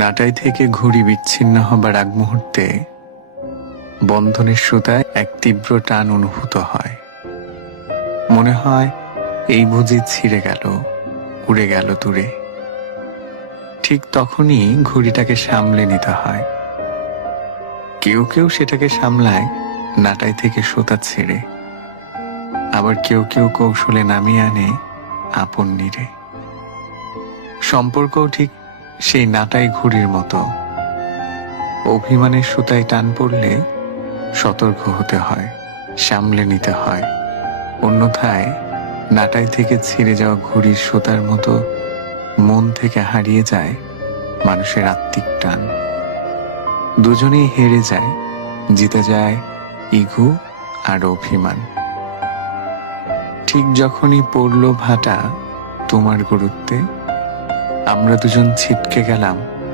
নাটাই থেকে ঘুড়ি বিচ্ছিন্ন হবার আগ মুহূর্তে বন্ধনের সুতায় এক তীব্র টান অনুভূত হয়। মনে হয় এই বুঝি ছিঁড়ে গেল, উড়ে গেল দূরে। ঠিক তখনই ঘুড়িটাকে সামলে নিতে হয়। কেউ কেউ সেটাকে সামলায় নাটাই থেকে সুতা ছেড়ে, আবার কেউ কেউ কৌশলে নামিয়ে আনে আপন নীড়ে। সম্পর্কও ঠিক সেই নাটাই ঘুড়ির মতো। অভিমানের সুতায় টান পড়লে সতর্ক হতে হয়, সামলে নিতে হয়। অন্যথায় নাটাই থেকে ছিঁড়ে যাওয়া ঘুড়ির সুতার মতো মন থেকে হারিয়ে যায় মানুষের আত্মিক টান। দুজনেই হেরে যায়, জিতে যায় ইগো আর অভিমান। ঠিক যখনই পড়ল ভাটা তোমার গুরুত্বে, আমরা দুজন ছিটকে গেলাম